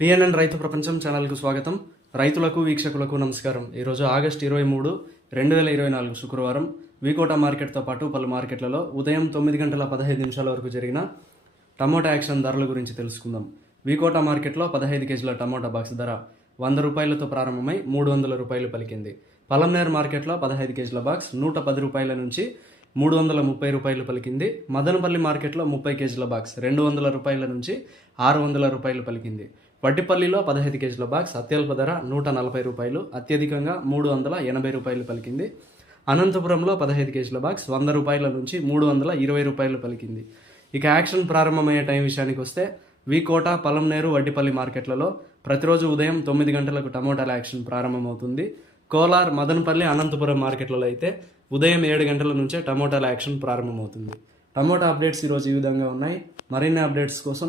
PNN రైతు ప్రపంచం ఛానల్కు స్వాగతం రైతులకు వీక్షకులకు నమస్కారం ఈరోజు ఆగస్ట్ ఇరవై మూడు రెండు వేల ఇరవై నాలుగు శుక్రవారం వీకోటా మార్కెట్తో పాటు పలు మార్కెట్లలో ఉదయం తొమ్మిది గంటల పదహైదు నిమిషాల వరకు జరిగిన టమోటా యాక్షన్ ధరల గురించి తెలుసుకుందాం వికోట మార్కెట్లో పదహైదు కేజీల టమోటా బాక్స్ ధర వంద రూపాయలతో ప్రారంభమై మూడు వందల రూపాయలు పలికింది పలంనేర్ మార్కెట్లో పదహైదు కేజీల బాక్స్ నూట పది రూపాయల నుంచి మూడు వందల ముప్పై రూపాయలు పలికింది మదనపల్లి మార్కెట్లో ముప్పై కేజీల బాక్స్ రెండు వందల రూపాయల నుంచి ఆరు వందల రూపాయలు పలికింది వడ్డిపల్లిలో పదహైదు కేజీల బాక్స్ అత్యల్ప ధర నూట నలభై రూపాయలు అత్యధికంగా మూడు వందల ఎనభై రూపాయలు పలికింది అనంతపురంలో పదహైదు కేజీల బాక్స్ వంద రూపాయల నుంచి మూడు వందల ఇరవై రూపాయలు పలికింది ఇక యాక్షన్ ప్రారంభమయ్యే టైం విషయానికి వస్తే వికోట పలంనేరు వడ్డిపల్లి మార్కెట్లలో ప్రతిరోజు ఉదయం తొమ్మిది గంటలకు టమోటాల యాక్షన్ ప్రారంభమవుతుంది కోలార్ మదనపల్లి అనంతపురం మార్కెట్లలో అయితే ఉదయం ఏడు గంటల నుంచే టమోటాల యాక్షన్ ప్రారంభమవుతుంది టమోటా అప్డేట్స్ ఈరోజు ఈ విధంగా ఉన్నాయి మరిన్ని అప్డేట్స్ కోసం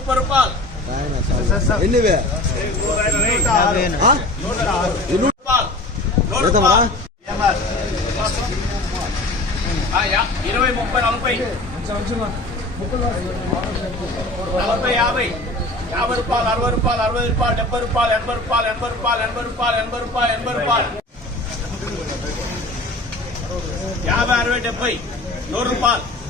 ఉపరుపాల్ యాభై అరవై డెబ్బై నూరు రూపాయలు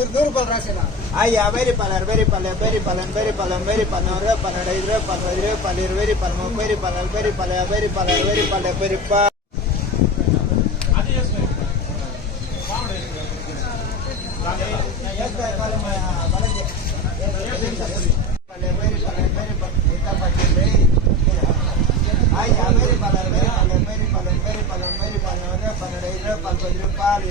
ஐயா வெறி பலர் வெறி பல வெறி பலன் வெறி பலம் வெறி பண்ண ஒரு பன்னெண்டு இருபது பன்னெண்டு இருபது பல்லீர் வெறி பலம் வெறி பலன் வெறி பல வெறி பல வெறி பல பெரிப்பா பன்னெண்டு இருபது பல்வேறு பாலு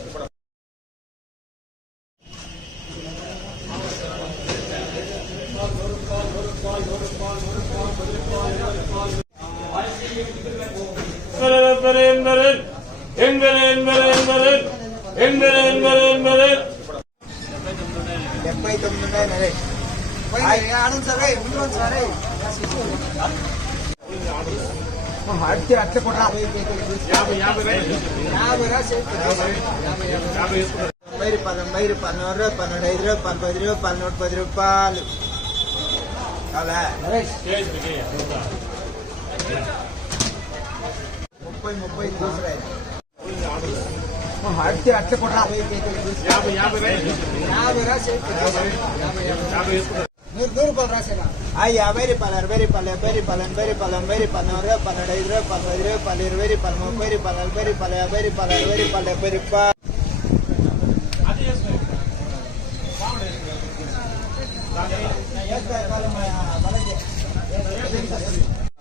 என்பது என்பது என்பது என்பது என்பது என்பது அடுத்து அச்ச போட்டான் முப்பது முப்பது అట్లా అట్లా కొట్రా యాభై రూపాయలు అరవై రూపాయలు ఎంబై రూపాయలు ఎంబై రూపాయలు ఎంబై రూపాయలు అరవై పన్నెండు ఐదు రూపాయలు పన్నెండు ఐదు రూపాయలు ఇరవై రూపాయలు ముప్పై రూపాయలు ఎనభై రూపాయలు యాభై రూపాయలు అరవై రూపాయలు ఎంబై రూపాయలు